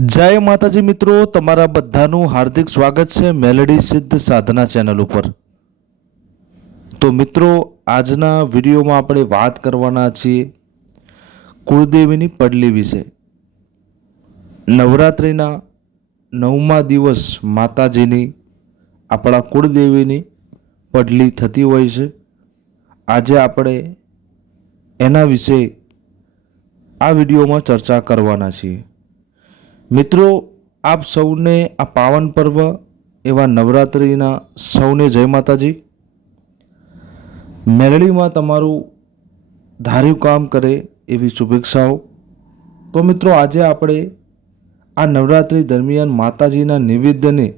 જય માતાજી મિત્રો, તમારા બધાનું હાર્દિક સ્વાગત છે મેલેડી સિદ્ધ સાધના ચેનલ ઉપર. તો મિત્રો, આજના વિડીયોમાં આપણે વાત કરવાના છીએ કુળદેવીની પડલી વિશે. નવરાત્રિના નવમા દિવસ માતાજીની, આપણા કુળદેવીની પડલી થતી હોય છે. આજે આપણે એના વિશે આ વિડીયોમાં ચર્ચા કરવાના છીએ. મિત્રો, આપ સૌને આ પાવન પર્વ એવા નવરાત્રિના સૌને જય માતાજી. મેલડીમાં તમારું ધાર્યું કામ કરે એવી શુભેચ્છાઓ. તો મિત્રો, આજે આપણે આ નવરાત્રિ દરમિયાન માતાજીના નિવેદ્યને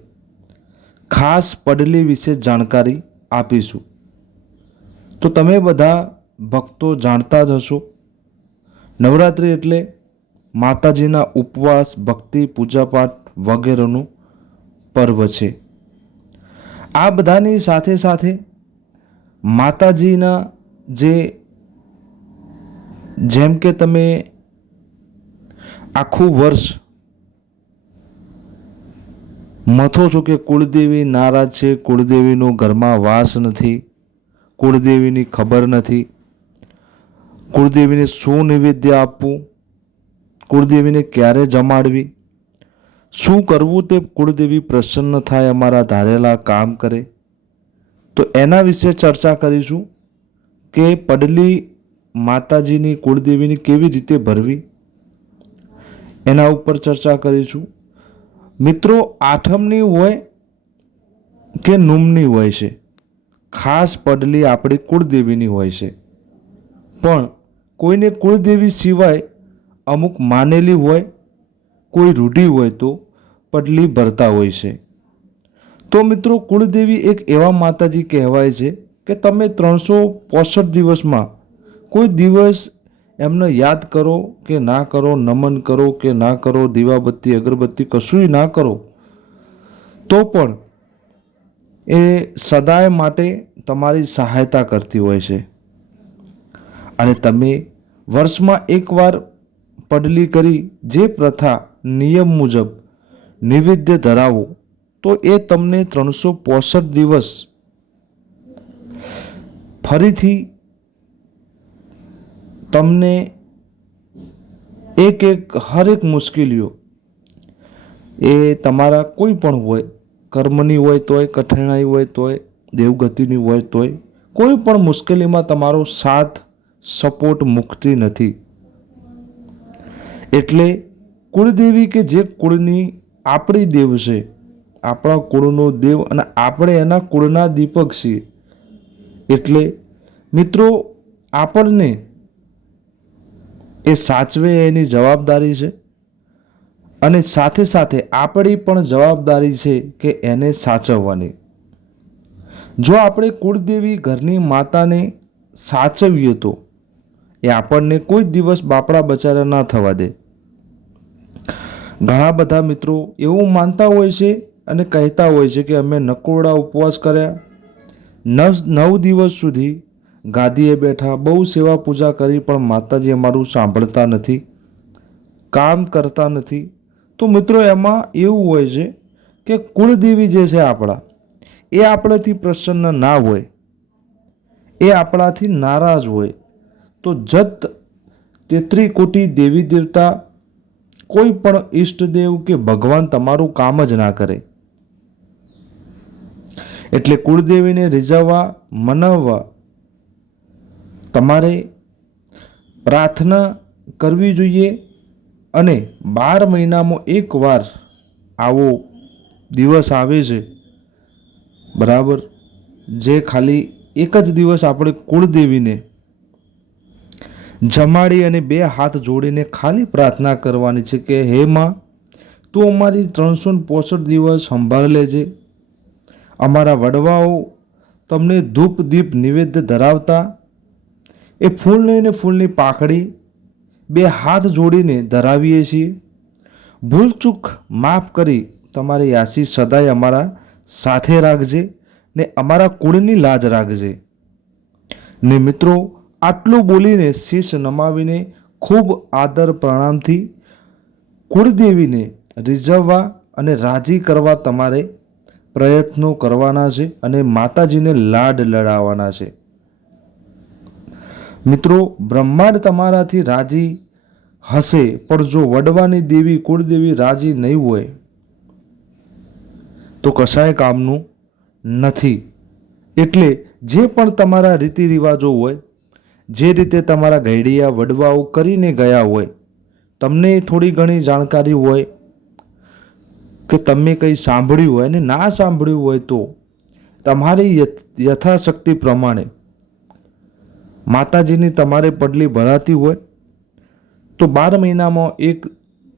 ખાસ પડલી વિશે જાણકારી આપીશું. તો તમે બધા ભક્તો જાણતા જ હશો. નવરાત્રિ એટલે માતાજીના ઉપવાસ, ભક્તિ, પૂજાપાઠ વગેરેનું પર્વ છે. આ બધાની સાથે સાથે માતાજીના જે જેમ કે તમે આખું વર્ષ મથો છો કે કુળદેવી નારાજ છે, કુળદેવીનો ઘરમાં વાસ નથી, કુળદેવીની ખબર નથી, કુળદેવીને શું નૈવેદ્ય આપવું કુળદેવીને ક્યારે જમાડવી? શું કરવું તે કુળદેવી પ્રસન્ન થાય અમારા ધારેલા કામ કરે? તો એના વિશે ચર્ચા કરીશું કે પડલી માતાજીની કુળદેવીની કેવી રીતે ભરવી? એના ઉપર ચર્ચા કરીશું. મિત્રો આઠમની હોય કે નુમની હોય છે? ખાસ પડલી આપણી કુળદેવીની હોય છે. પણ કોઈને કુળદેવી સિવાય અમુક માનેલી હોય, કોઈ રૂઢી હોય તો પડલી ભરતા હોય છે. તો મિત્રો કુળદેવી એક એવા માતાજી કહેવાય છે કે તમે ત્રણસો પોસઠ દિવસમાં કોઈ દિવસ એમને યાદ કરો કે ના કરો, નમન કરો કે ના કરો, દીવાબત્તી, અગરબત્તી કશુંય ના કરો, તો પણ એ સદાય માટે તમારી સહાયતા કરતી હોય છે. અને તમે વર્ષમાં એકવાર પડલી કરી જે પ્રથા નિયમ મુજબ નિવેદ્ય ધરાવો, તો એ તમને ત્રણસો પોસઠ દિવસ ફરીથી તમને એક એક હરેક મુશ્કેલીઓ એ તમારા કોઈ પણ હોય, કર્મની હોય તોય, કઠિનાઈ હોય તોય, દેવગતિની હોય તોય, કોઈ પણ મુશ્કેલીમાં તમારો સાથ, સપોર્ટ, મુકતી નથી. એટલે કુળદેવી કે જે કુળની આપણી દેવ છે, આપણા કુળનો દેવ અને આપણે એના કુળના દીપક છીએ. એટલે મિત્રો, આપણને એ સાચવે એની જવાબદારી છે અને સાથે સાથે આપણી પણ જવાબદારી છે કે એને સાચવવાની. જો આપણે કુળદેવી ઘરની માતાને સાચવીએ તો એ આપણને કોઈ દિવસ બાપડા બચારા ના થવા દે. ઘણા બધા મિત્રો એવું માનતા હોય છે અને કહેતા હોય છે કે અમે નકોરડા ઉપવાસ કર્યા. નવ નવ દિવસ સુધી ગાદીએ બેઠા બહુ સેવા પૂજા કરી પણ માતાજી અમારું સાંભળતા નથી, કામ કરતા નથી. તો મિત્રો એમાં એવું હોય છે કે કુળદેવી જે છે આપણા, એ આપણાથી પ્રસન્ન ના હોય, એ આપણાથી નારાજ હોય. તો જત તેત્રી કોટી દેવી દેવતા કોઈ પણ ઈષ્ટદેવ કે ભગવાન તમારું કામ જ ના કરે. એટલે કુળદેવીને રીઝવવા, મનાવવા તમારે પ્રાર્થના કરવી જોઈએ અને બાર મહિનામાં એકવાર આવો દિવસ આવે છે. બરાબર? જે ખાલી એક જ દિવસ આપણે કુળદેવીને જમાડી અને બે હાથ જોડીને ખાલી પ્રાર્થના કરવાની છે કે, હે માં, તું અમારી ત્રણસો પોસઠ દિવસ સંભાળ લેજે. અમારા વડવાઓ તમને ધૂપ દીપ નિવેદ્ય ધરાવતા. એ ફૂલને ને ફૂલની પાખડી બે હાથ જોડીને ધરાવીએ છીએ. ભૂલચૂક માફ કરી તમારી આશી સદાય અમારા સાથે રાખજે ને અમારા કુળની લાજ રાખજે. ને મિત્રો આટલું બોલીને શીશ નમાવીને ખૂબ આદર પ્રણામથી કુળદેવીને રીઝવવા અને રાજી કરવા તમારે પ્રયત્નો કરવાના છે અને માતાજીને લાડ લડાવવાના છે. મિત્રો, બ્રહ્માંડ તમારાથી રાજી હશે, પણ જો વડવાની દેવી કુળદેવી રાજી નહીં હોય, તો કશાય કામનું નથી. એટલે જે પણ તમારા રીતિ રિવાજો હોય જે રીતે તમારા ગૈડિયા વડવાઓ કરીને ગયા હોય, તમને થોડી ઘણી જાણકારી હોય કે તમે કંઈ સાંભળ્યું હોય અને ના સાંભળ્યું હોય તો તમારી યથાશક્તિ પ્રમાણે માતાજીની તમારે પડલી ભરાતી હોય, તો બાર મહિનામાં એક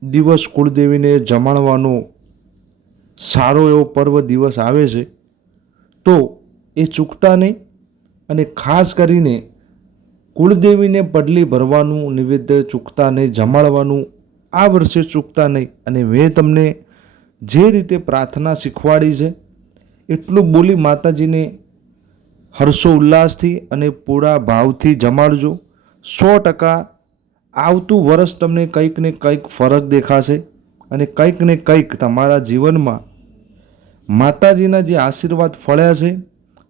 દિવસ કુળદેવીને જમાડવાનો સારો એવો પર્વ દિવસ આવે છે, તો એ ચૂકતા નહીં અને ખાસ કરીને કુળદેવીને પડલી ભરવાનું, નિવેદ્ય ચૂકતા નહીં જમાડવાનું, આ વર્ષે ચૂકતા નહીં. અને મેં તમને જે રીતે પ્રાર્થના શીખવાડી છે, એટલું બોલી માતાજીને હર્ષો ઉલ્લાસથી અને પૂરા ભાવથી જમાડજો. સો ટકા આવતું વર્ષ તમને કંઈક ને કંઈક ફરક દેખાશે અને કંઈક ને કંઈક તમારા જીવનમાં માતાજીના જે આશીર્વાદ ફળ્યા છે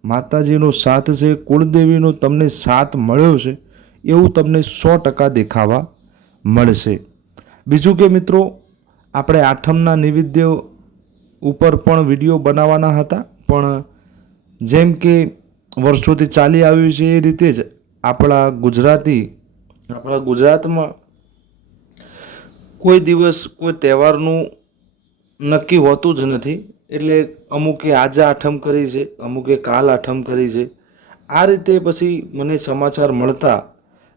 માતાજીનો સાથ છે, કુળદેવીનો તમને સાથ મળ્યો છે, એવું તમને સો ટકા દેખાવા મળશે. બીજું કે મિત્રો, આપણે આઠમના નૈવેદ્ય ઉપર પણ વીડિયો બનાવવાના હતા, પણ જેમ કે વર્ષોથી ચાલી આવ્યું છે એ રીતે જ આપણા ગુજરાતી, આપણા ગુજરાતમાં કોઈ દિવસ કોઈ તહેવારનું નક્કી હોતું જ નથી. એટલે અમુકે આજે આઠમ કરી છે, અમુકે કાલ આઠમ કરી છે. આ રીતે પછી મને સમાચાર મળતા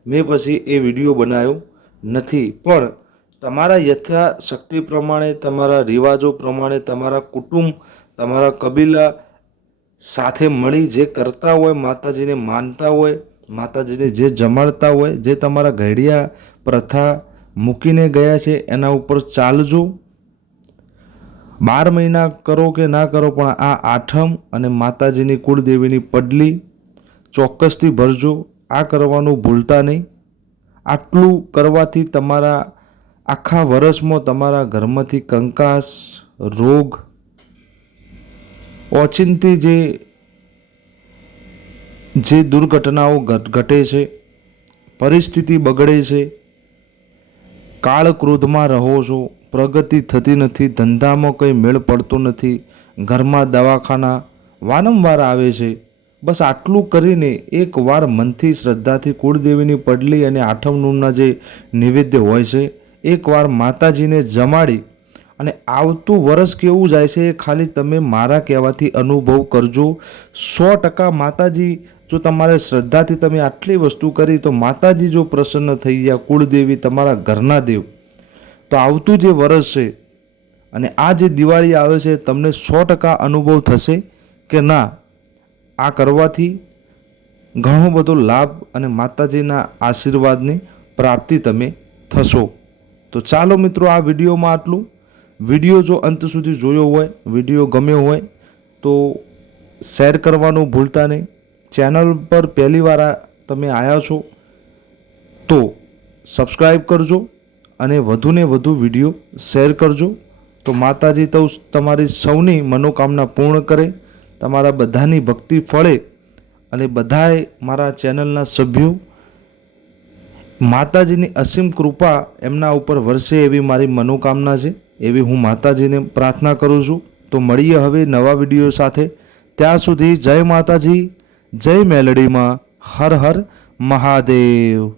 મેં પછી એ વીડિયો બનાવ્યો નથી. પણ તમારા યથાશક્તિ પ્રમાણે, તમારા રિવાજો પ્રમાણે, તમારા કુટુંબ, તમારા કબીલા સાથે મળી જે કરતા હોય, માતાજીને માનતા હોય, માતાજીને જે જમાડતા હોય, જે તમારા ઘડિયા, પ્રથા મૂકીને ગયા છે, એના ઉપર ચાલજો. બાર મહિના કરો કે ના કરો, પણ આ આઠમ અને માતાજીની કુળદેવીની પડલી ચોક્કસથી ભરજો. આ કરવાનું ભૂલતા નહીં. આટલું કરવાથી તમારા આખા વર્ષમાં તમારા ઘરમાંથી કંકાસ, રોગ, ઓચિંતી જે જે દુર્ઘટનાઓ ઘટે છે, પરિસ્થિતિ બગડે છે કાળ ક્રોધમાં રહો છો પ્રગતિ થતી નથી, ધંધામાં કંઈ મેળ પડતો નથી, ઘરમાં દવાખાના વારંવાર આવે છે. બસ આટલું કરીને એકવાર મનથી શ્રદ્ધાથી કુળદેવીની પડલી અને આઠમનુંના જે નૈવેદ્ય હોય છે એકવાર માતાજીને જમાડી અને આવતું વરસ કેવું જાય છે એ ખાલી તમે મારા કહેવાથી અનુભવ કરજો. સો ટકા માતાજી, જો તમારે શ્રદ્ધાથી તમે આટલી વસ્તુ કરી તો માતાજી જો પ્રસન્ન થઈ ગયા, કુળદેવી તમારા ઘરના દેવ. તો આવતું જે વરસ છે અને આ જે દિવાળી આવે છે, તમને સો ટકા અનુભવ થશે કે ના, આ કરવાથી ઘણો બધો લાભ અને માતાજીના આશીર્વાદની પ્રાપ્તિ તમે થશો. તો ચાલો મિત્રો આ વિડીયોમાં આટલું. વીડિયો જો અંત સુધી જોયો હોય, વીડિયો ગમ્યો હોય, તો શેર કરવાનું ભૂલતા નહીં. ચેનલ પર પહેલીવાર તમે આવ્યા છો, તો સબસ્ક્રાઈબ કરજો. અને વધુને વધુ વીડિયો શેર કરજો. તો માતાજી તો તમારી સૌની મનોકામના પૂર્ણ કરે. તમારા બધાની ભક્તિ ફળે. અને બધાએ મારા ચેનલના સભ્યો માતાજીની અસીમ કૃપા એમના ઉપર વરસે એવી મારી મનોકામના છે. એવી હું માતાજીને પ્રાર્થના કરું છું. તો મળીએ હવે નવા વીડિયો સાથે. ત્યાં સુધી જય માતાજી, જય મેલડીમાં, હર હર મહાદેવ.